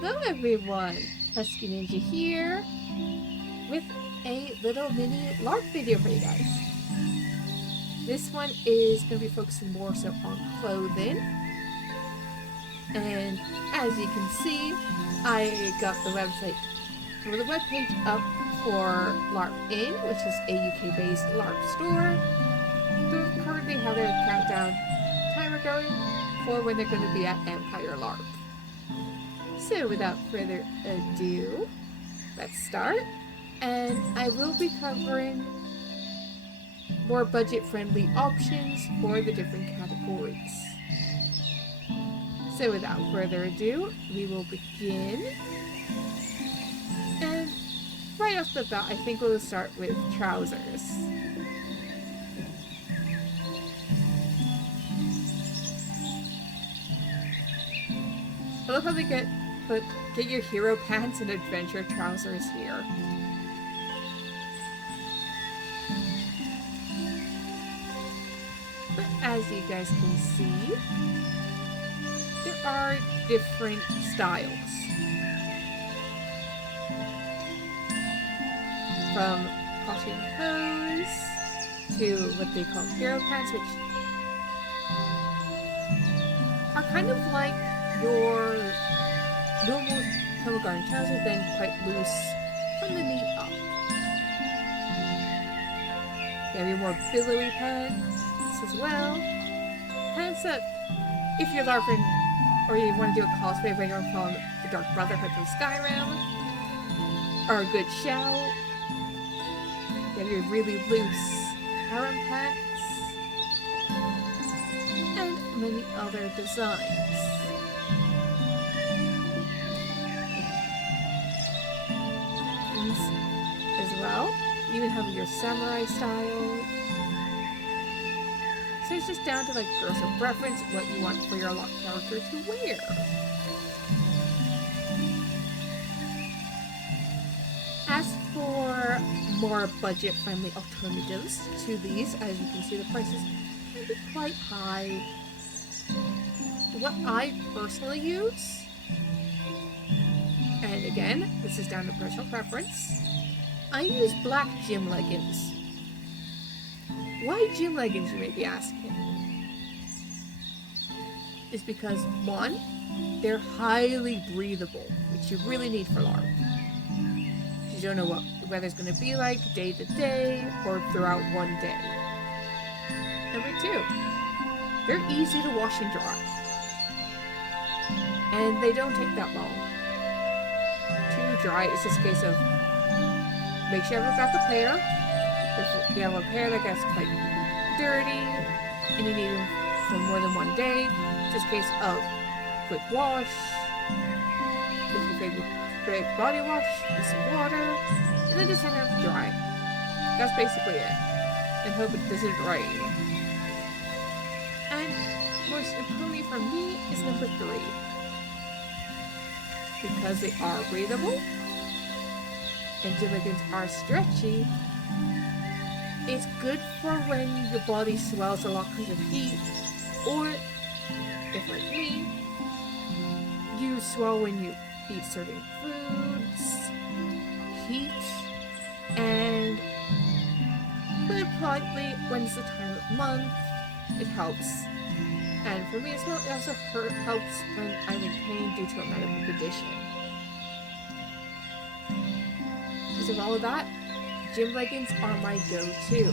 Hello everyone, HuskeyNinja here with a little mini LARP video for you guys. This one is going to be focusing more so on clothing. And as you can see, I got the webpage up for LARP In, which is a UK-based LARP store. Who currently have their countdown timer going for when they're going to be at Empire LARP. So without further ado, let's start. And I will be covering more budget-friendly options for the different categories. So without further ado, we will begin. And right off the bat, I think we'll start with trousers. I love how they get your hero pants and adventure trousers here. But as you guys can see, there are different styles. From cotton hose to what they call hero pants, which are kind of like your normal camel garden trousers, then quite loose from the knee up. You have your more billowy pants as well. Pants that, if you're LARPing or you want to do a cosplay of anyone from the Dark Brotherhood from Skyrim, are a good shout. You have your really loose harem pants and many other designs. As well, you even have your samurai style. So it's just down to like personal preference what you want for your LARP character to wear. As for more budget-friendly alternatives to these, as you can see, the prices can be quite high. What I personally use, and again, this is down to personal preference, I use black gym leggings. Why gym leggings, you may be asking? Is because, one, they're highly breathable, which you really need for LARP. You don't know what the weather's going to be like day to day or throughout one day. Number two, they're easy to wash and dry. And they don't take that long to dry. It's just a case of make sure you have a backup pair. If you have a pair that gets quite dirty and you need them for more than one day, it's just a case of quick wash. If your favorite body wash with some water, and then just hang out to dry. That's basically it. And hope it doesn't rain. And most importantly for me is number three. Because they are breathable and gym leggings are stretchy, it's good for when your body swells a lot because of heat, or if like me, you swell when you eat certain foods, heat, and put it politely, when it's the time of month, it helps. And for me as well, it also helps when I'm in pain due to a medical condition. Because of all of that, gym leggings are my go-to.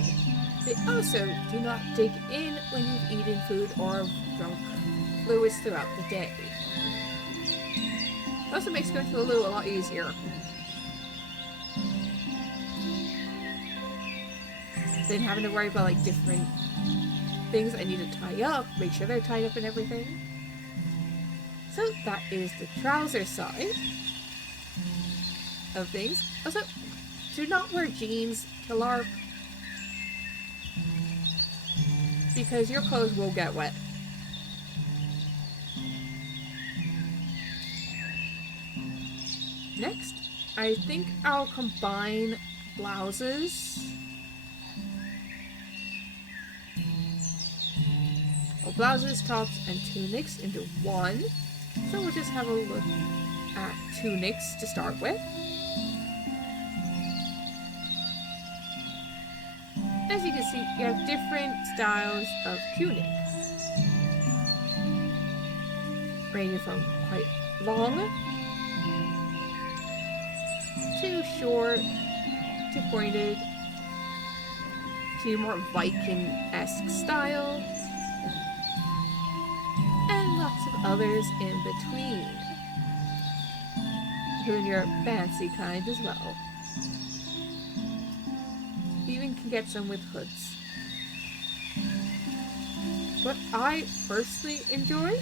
They also do not dig in when you've eaten food or drunk fluids throughout the day. It also makes going to the loo a lot easier. Than having to worry about like different things I need to tie up, make sure they're tied up and everything. So that is the trouser side of things. Also, do not wear jeans to LARP because your clothes will get wet. Next, I think I'll combine blouses. Blouses, tops, and tunics into one. So we'll just have a look at tunics to start with. As you can see, you have different styles of tunic, ranging from quite long to short to pointed to more Viking-esque style, and lots of others in between, including your fancy kind as well. You even can get some with hoods. What I personally enjoy,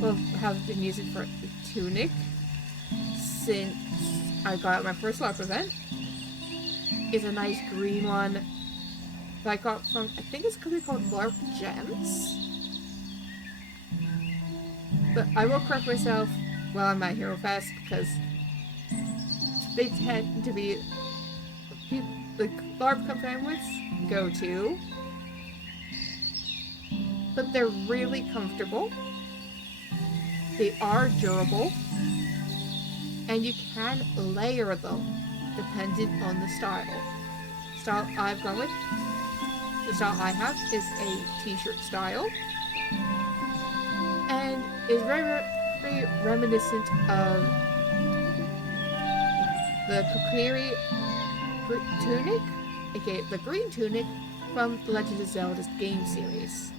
well, have been using for the tunic since I got at my first LARP event, is a nice green one that I got from, I think it's a company called LARP Gems. But I will correct myself while I'm at Hero Fest, because they tend to be the LARP company I'm with go to, but they're really comfortable, they are durable, and you can layer them dependent on the style. The style I've gone with, the style I have, is a t-shirt style, and is very, very reminiscent of the Kokiri tunic, aka the green tunic from the Legend of Zelda's game series.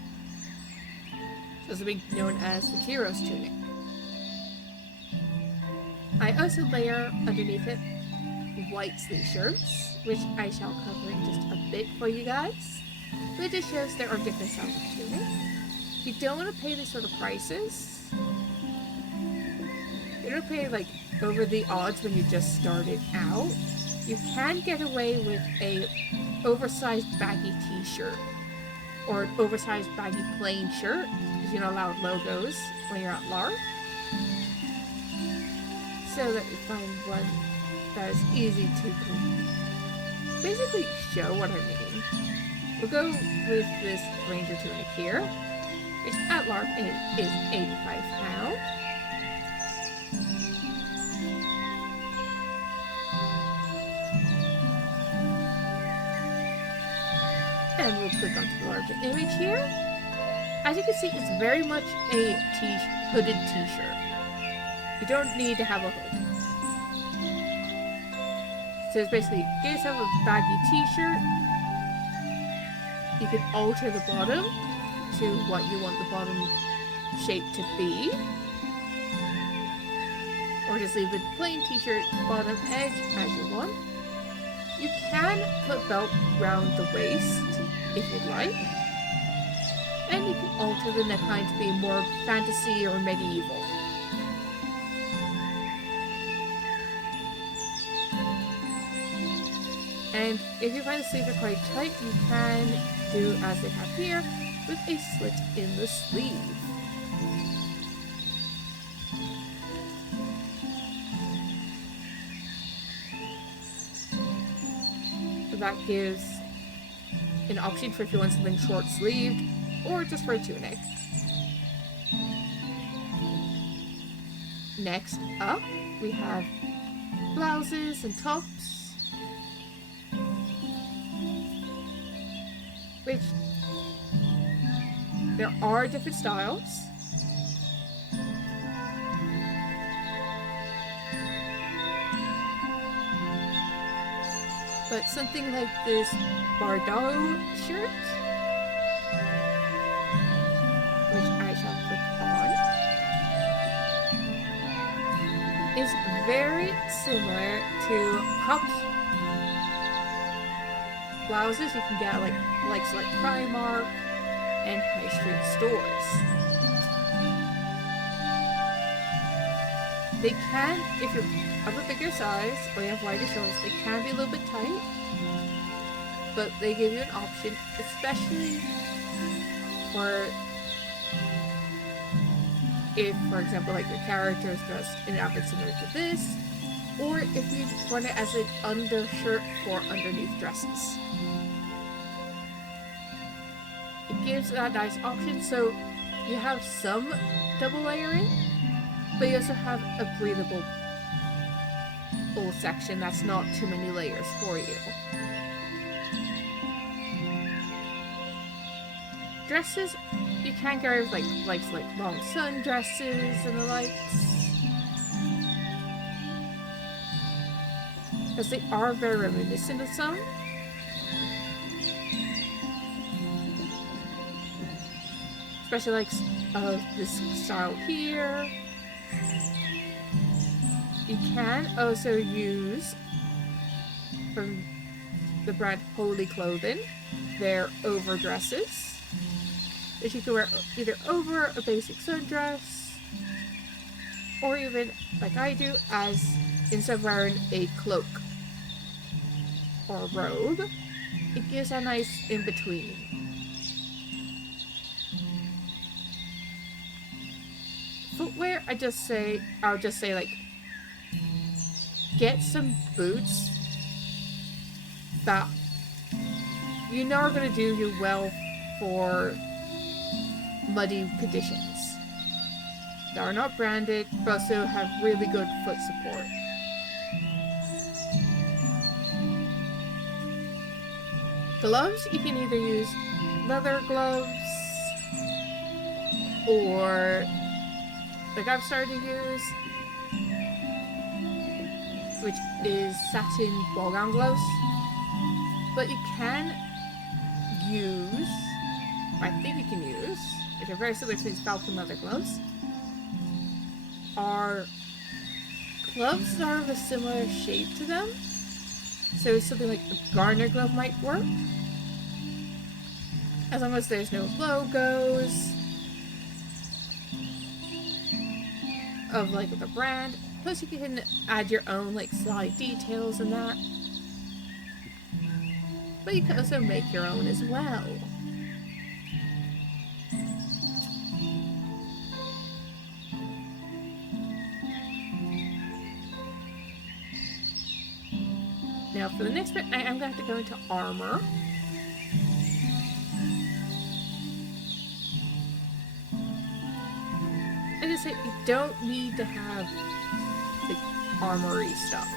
So this will be known as the Hero's Tunic. I also layer underneath it white sleeve shirts, which I shall cover in just a bit for you guys. But it just shows there are different styles of tunic. You don't want to pay these sort of prices. You don't pay like over the odds when you just started out. You can get away with a oversized baggy t-shirt or an oversized baggy plain shirt, because you're not allowed logos when you're at LARP. So that you find one that is easy to basically show what I mean. We'll go with this Ranger tunic here, which at LARP is £85. And we'll click onto the larger image here. As you can see, it's very much a hooded t-shirt. You don't need to have a hood. So it's basically, get yourself a baggy t-shirt. You can alter the bottom to what you want the bottom shape to be. Or just leave the plain t-shirt bottom edge as you want. You can put belt around the waist if you'd like. And you can alter the neckline to be more fantasy or medieval. And if you find the sleeves are quite tight, you can do as they have here, with a slit in the sleeve. So that gives an option for if you want something short-sleeved, or just for a tunic. Next up, we have blouses and tops, which there are different styles. But something like this Bardot shirt, which I shall click on, is very similar to cropped blouses you can get like Primark and high street stores. They can, if you're of a bigger size or you have wider shoulders, they can be a little bit tight, but they give you an option, especially for if, for example, like your character is dressed in an outfit similar to this, or if you want it as an undershirt for underneath dresses. It gives that nice option, so you have some double layering, But you also have a breathable whole section that's not too many layers for you. Dresses, you can get rid of like long sundresses and the likes. Because they are very reminiscent of some. Especially like of this style here. You can also use, from the brand Holy Clothing, their overdresses, which you can wear either over a basic sundress, or even, like I do, as instead of wearing a cloak or a robe, it gives a nice in-between. Footwear, I'll just say like, get some boots that you know are going to do you well for muddy conditions. That are not branded, but also have really good foot support. Gloves, you can either use leather gloves, or like I've started to use, which is satin ball gown gloves. But you can use, I think you can use, which are very similar to these falcon leather gloves, are gloves that are of a similar shape to them. So something like a garter glove might work, as long as there's no logos of like the brand. Plus you can add your own like slide details and that. But you can also make your own as well. Now for the next bit, I am going to have to go into armor. And just say, you don't need to have the armory stuff.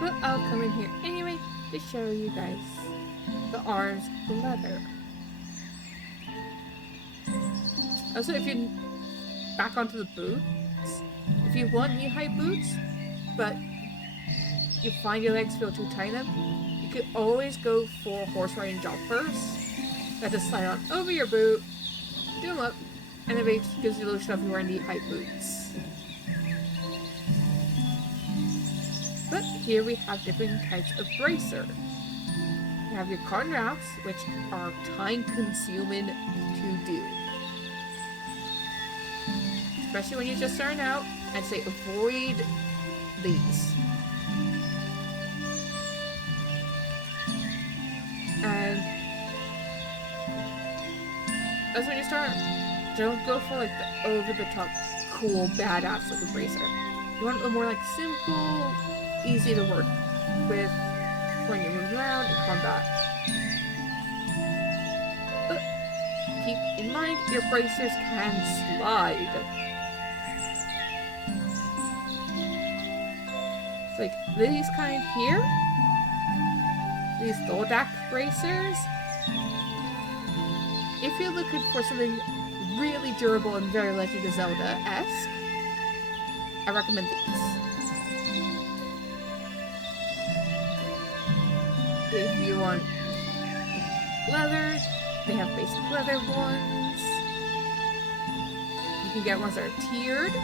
But I'll come in here anyway to show you guys the arms leather. Also, if you back onto the boots, if you want knee-high boots, but you find your legs feel too tight in them, you could always go for horse riding jumpers that just slide on over your boot, do them up, and then it gives you a little stuff you wear knee-high boots. But here we have different types of bracer. You have your cotton wraps, which are time-consuming to do. Especially when you're just starting out, I'd say avoid these. And as when you start, don't go for like the over-the-top, cool, badass looking bracer. You want a more like simple, easy to work with when you're moving around in combat. But keep in mind, your bracers can slide. Like these kind here, these Thodak bracers, if you're looking for something really durable and very Legend of Zelda-esque, I recommend these. If you want leather, they have basic leather ones. You can get ones that are tiered.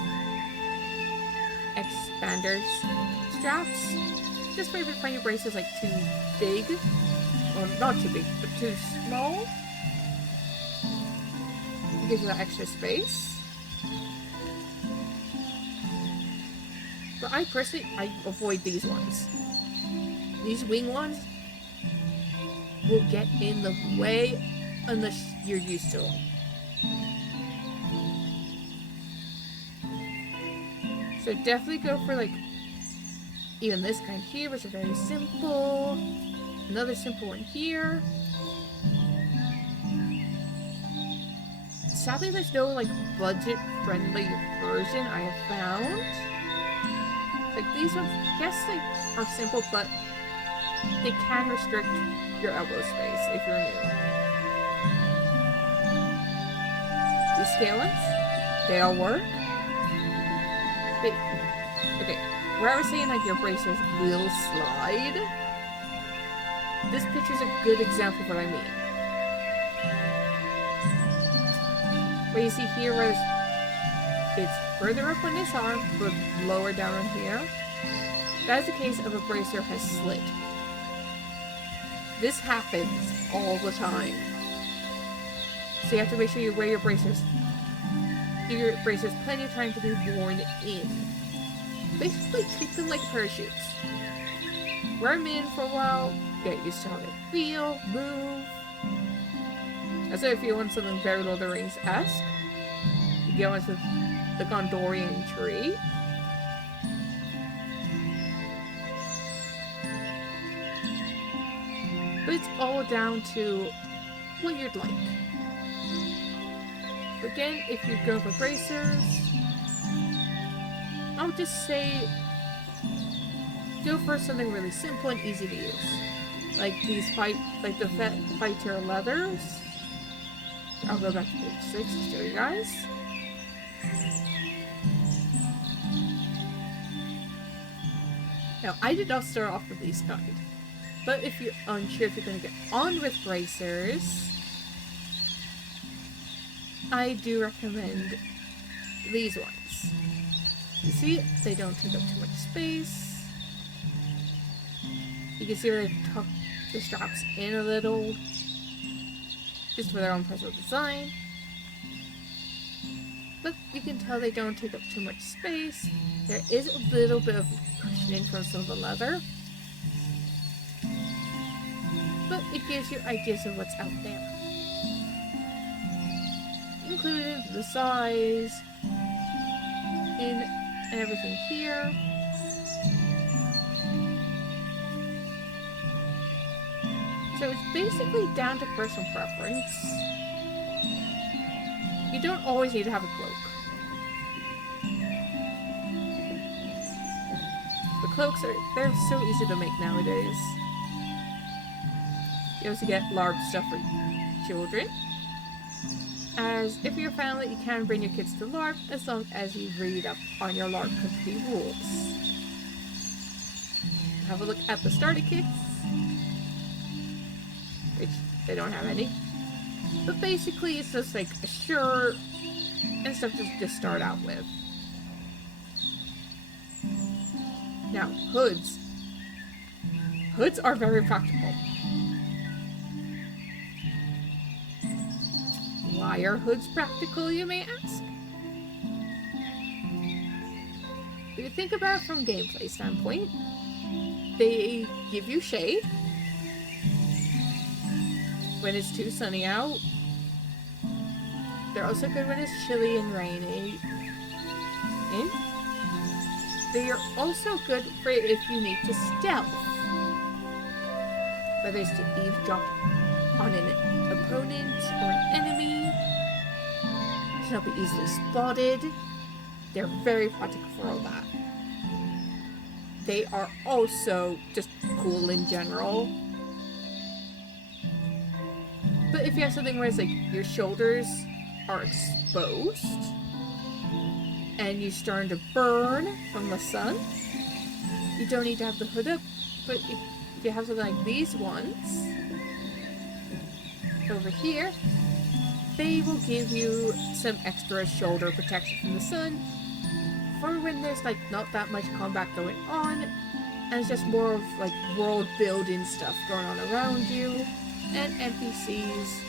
Expanders straps. Just for if you find your braces like too big, or not too big, but too small. It gives you that extra space. But I personally, I avoid these ones. These wing ones will get in the way unless you're used to them. So definitely go for like even this kind here, which are very simple. Another simple one here. Sadly, there's no like budget-friendly version I have found. Like these ones, I guess they are simple, but they can restrict your elbow space if you're new. These scale ones, they all work. Okay, where I was saying like your bracers will slide, this picture's a good example of what I mean. Where you see here where it's further up on this arm, but lower down on here. That is the case of a bracer has slid. This happens all the time. So you have to make sure you wear your bracers. Give your bracers plenty of time to be worn in. Basically treat them like parachutes. Wear them in for a while, get used to how they feel, move. As if you want something very Lord of the Rings-esque, you get onto the Gondorian tree. But it's all down to what you'd like. Again, if you're going for bracers, I would just say go for something really simple and easy to use. Like these the fighter leathers. I'll go back to page 6 to show you guys. Now, I did not start off with these kind, but if you're unsure if you're going to get on with bracers, I do recommend these ones. You see, they don't take up too much space. You can see where they've tucked the straps in a little, just for their own personal design. But you can tell they don't take up too much space. There is a little bit of cushioning from some of the leather, but it gives you ideas of what's out there, including the size and everything here. So it's basically down to personal preference. You don't always need to have a cloak. The cloaks they're so easy to make nowadays. You also get LARP stuff for children. As if you're a family, you can bring your kids to LARP as long as you read up on your LARP company rules. Have a look at the starter kits, which they don't have any. But basically, it's just like a shirt and stuff to just start out with. Now, hoods. Hoods are very practical. Why are hoods practical, you may ask? If you think about it from a gameplay standpoint, they give you shade when it's too sunny out. They're also good when it's chilly and rainy. And they are also good for if you need to stealth. Whether it's to eavesdrop on an opponent or an enemy, to not be easily spotted. They're very practical for all that. They are also just cool in general. But if you have something where it's like your shoulders are exposed and you're starting to burn from the sun, you don't need to have the hood up. But if you have something like these ones over here, they will give you some extra shoulder protection from the sun for when there's like not that much combat going on and it's just more of like world building stuff going on around you and NPCs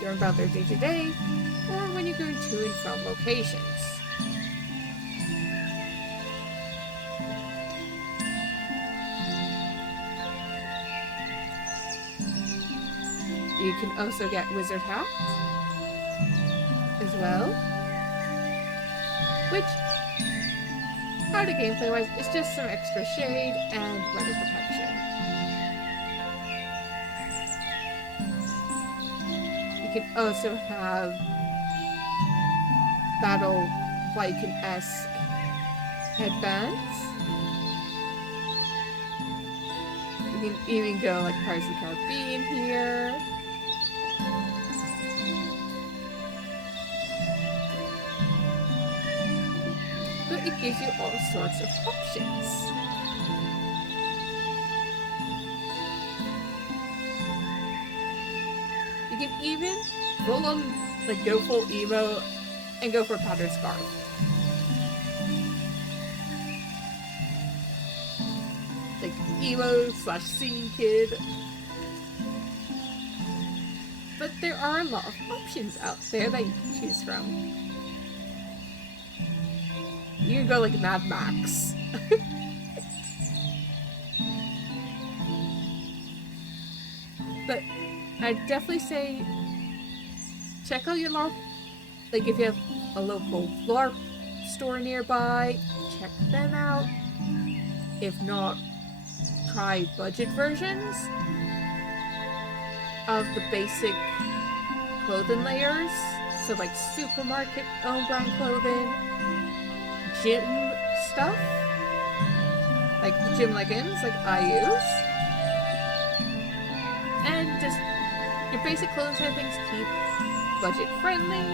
going about their day-to-day, or when you're going to and from locations. You can also get wizard hats as well, which about it gameplay-wise, it's just some extra shade and weather protection. You can also have Battle Viking-esque headbands. You can even go like Pirates of the Caribbean here. But it gives you all sorts of options. You can even full on like go full emo and go for a patterned scarf. Like emo / scene kid. But there are a lot of options out there that you can choose from. You can go like Mad Max. But I'd definitely say check out your LARP. Like if you have a local LARP store nearby, check them out. If not, try budget versions of the basic clothing layers. So like supermarket own brand clothing, gym stuff, like the gym leggings like I use, and just your basic clothing side of things keep budget friendly,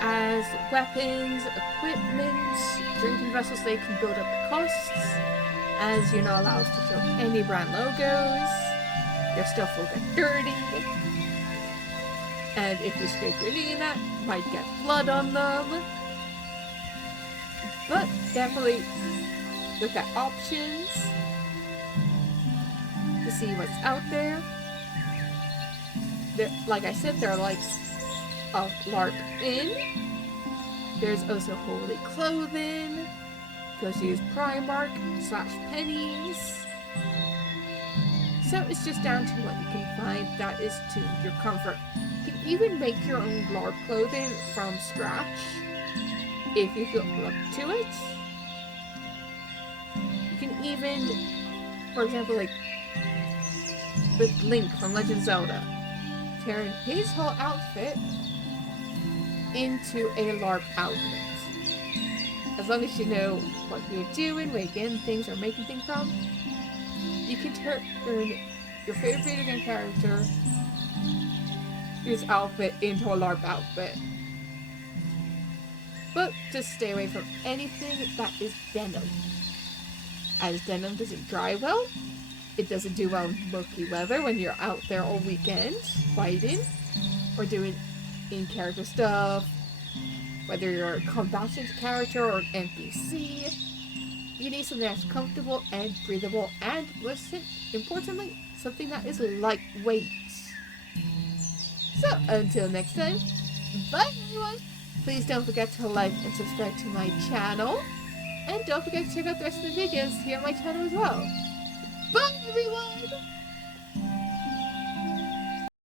as weapons, equipment, drinking vessels, they can build up the costs, as you're not allowed to show any brand logos, your stuff will get dirty, and if you scrape your knee in that, you might get blood on them. But definitely look at options to see what's out there. Like I said, there are likes of LARP Inn. There's also Holy Clothing. Go use Primark / Pennies. So it's just down to what you can find that is to your comfort. You can even make your own LARP clothing from scratch if you feel up to it. You can even, for example, like with Link from Legend of Zelda, turn his whole outfit into a LARP outfit. As long as you know what you're doing, where you're getting things or making things from, you can turn your favorite video game character, his outfit, into a LARP outfit. But just stay away from anything that is denim, as denim doesn't dry well. It doesn't do well in murky weather when you're out there all weekend fighting or doing in-character stuff. Whether you're a combatant character or an NPC, you need something that's comfortable and breathable, and most importantly, something that is lightweight. So until next time, bye everyone! Please don't forget to like and subscribe to my channel, and don't forget to check out the rest of the videos here on my channel as well. Bye everyone!